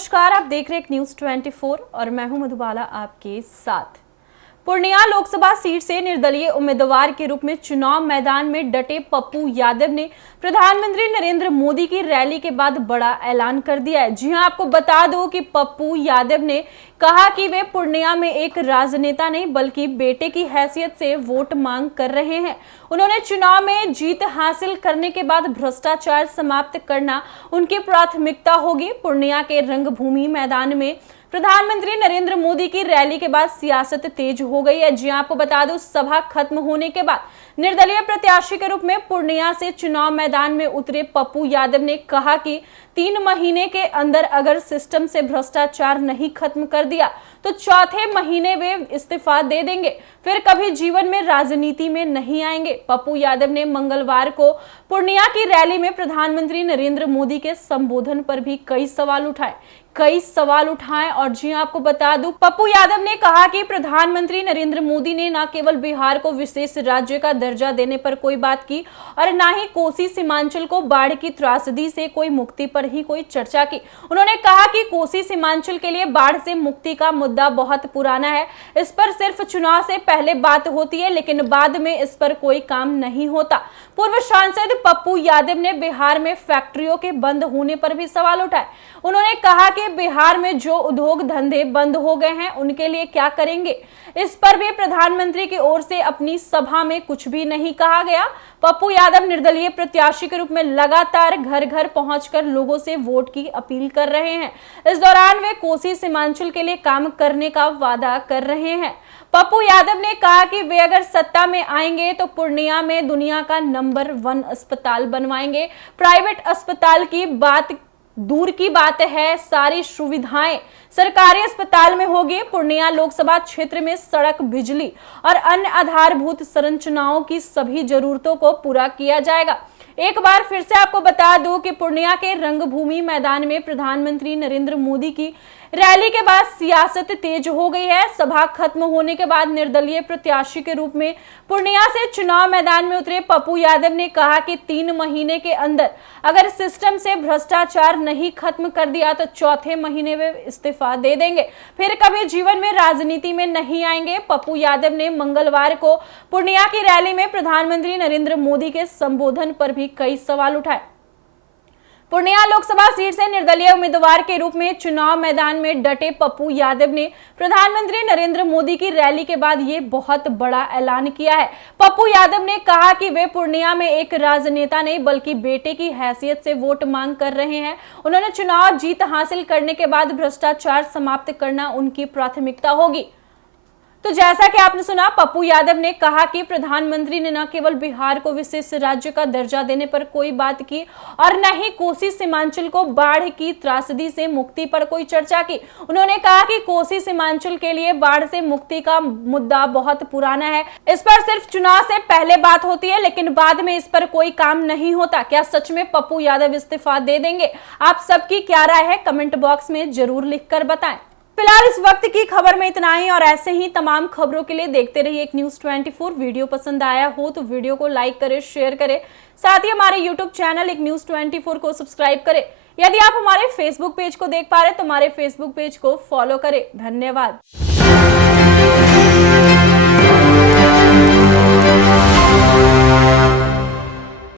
नमस्कार, आप देख रहे हैं न्यूज़ 24 और मैं हूं मधुबाला आपके साथ। पूर्णिया लोकसभा सीट से निर्दलीय उम्मीदवार के रूप में चुनाव मैदान में डटे पप्पू यादव ने प्रधानमंत्री नरेंद्र मोदी की रैली के बाद बड़ा ऐलान कर दिया है। जी हां, आपको बता दो कि पप्पू यादव ने कहा कि वे पूर्णिया में एक राजनेता नहीं बल्कि बेटे की हैसियत से वोट मांग कर रहे हैं। उन्होंने चुनाव में जीत हासिल करने के बाद भ्रष्टाचार समाप्त करना उनकी प्राथमिकता होगी। पूर्णिया के रंगभूमि मैदान में प्रधानमंत्री नरेंद्र मोदी की रैली के बाद सियासत तेज हो गई है। जी आपको बता दूं, सभा खत्म होने के बाद निर्दलीय प्रत्याशी के रूप में पूर्णिया से चुनाव मैदान में उतरे पप्पू यादव ने कहा कि 3 महीने के अंदर अगर सिस्टम से भ्रष्टाचार नहीं खत्म कर दिया तो चौथे महीने वे इस्तीफा दे देंगे, फिर कभी जीवन में राजनीति में नहीं आएंगे। पप्पू यादव ने मंगलवार को पूर्णिया की रैली में प्रधानमंत्री नरेंद्र मोदी के संबोधन पर भी कई सवाल उठाए और जी आपको बता दूं, पप्पू यादव ने कहा कि प्रधानमंत्री नरेंद्र मोदी ने न केवल बिहार को विशेष राज्य का दर्जा देने पर कोई बात की और न ही कोसी सीमांचल को बाढ़ की त्रासदी से कोई मुक्ति पर ही कोई चर्चा की। उन्होंने कहा कि कोसी सीमांचल के लिए बाढ़ से मुक्ति का मुद्दा बहुत पुराना है, इस पर सिर्फ चुनाव से पहले बात होती है लेकिन बाद में इस पर कोई काम नहीं होता। पूर्व सांसद पप्पू यादव ने बिहार में फैक्ट्रियों के बंद होने पर भी सवाल उठाए। उन्होंने कहा कि बिहार में जो उद्योग धंधे बंद हो गए हैं उनके लिए क्या करेंगे, इस पर भी प्रधानमंत्री की ओर से अपनी सभा में कुछ भी नहीं कहा गया। पप्पू यादव निर्दलीय प्रत्याशी के रूप में लगातार घर घर पहुंचकर लोगों से वोट की अपील कर रहे हैं। इस दौरान वे कोसी सीमांचल के लिए काम करने का वादा कर रहे हैं। पप्पू यादव ने कहा कि वे अगर सत्ता में आएंगे तो पूर्णिया में दुनिया का नंबर 1 अस्पताल बनवाएंगे। प्राइवेट अस्पताल की बात दूर की बात है, सारी सुविधाएं सरकारी अस्पताल में होगी। पूर्णिया लोकसभा क्षेत्र में सड़क, बिजली और अन्य आधारभूत संरचनाओं की सभी जरूरतों को पूरा किया जाएगा। एक बार फिर से आपको बता दूं कि पूर्णिया के रंगभूमि मैदान में प्रधानमंत्री नरेंद्र मोदी की रैली के बाद सियासत तेज हो गई है। सभा खत्म होने के बाद निर्दलीय प्रत्याशी के रूप में पूर्णिया से चुनाव मैदान में उतरे पप्पू यादव ने कहा कि 3 महीने के अंदर अगर सिस्टम से भ्रष्टाचार नहीं खत्म कर दिया तो चौथे महीने वे इस्तीफा दे देंगे, फिर कभी जीवन में राजनीति में नहीं आएंगे। पप्पू यादव ने मंगलवार को पूर्णिया की रैली में प्रधानमंत्री नरेंद्र मोदी के संबोधन पर भी कई सवाल उठाए। पूर्णिया लोकसभा सीट से निर्दलीय उम्मीदवार के रूप में चुनाव मैदान में डटे पप्पू यादव ने प्रधानमंत्री नरेंद्र मोदी की रैली के बाद ये बहुत बड़ा ऐलान किया है। पप्पू यादव ने कहा कि वे पूर्णिया में एक राजनेता नहीं बल्कि बेटे की हैसियत से वोट मांग कर रहे हैं। उन्होंने चुनाव जीत हासिल करने के बाद भ्रष्टाचार समाप्त करना उनकी प्राथमिकता होगी। तो जैसा कि आपने सुना, पप्पू यादव ने कहा कि प्रधानमंत्री ने न केवल बिहार को विशेष राज्य का दर्जा देने पर कोई बात की और न ही कोसी सीमांचल को बाढ़ की त्रासदी से मुक्ति पर कोई चर्चा की। उन्होंने कहा कि कोसी सीमांचल के लिए बाढ़ से मुक्ति का मुद्दा बहुत पुराना है, इस पर सिर्फ चुनाव से पहले बात होती है लेकिन बाद में इस पर कोई काम नहीं होता। क्या सच में पप्पू यादव इस्तीफा दे देंगे? आप सबकी क्या राय है, कमेंट बॉक्स में जरूर लिखकर बताएं। फिलहाल इस वक्त की खबर में इतना ही और ऐसे ही तमाम खबरों के लिए देखते रहिए न्यूज़ 24। वीडियो पसंद आया हो तो वीडियो को लाइक करें, शेयर करें, साथ ही हमारे यूट्यूब चैनल न्यूज़ 24 को सब्सक्राइब करें। यदि आप हमारे फेसबुक पेज को देख पा रहे तो हमारे फेसबुक पेज को फॉलो करें। धन्यवाद।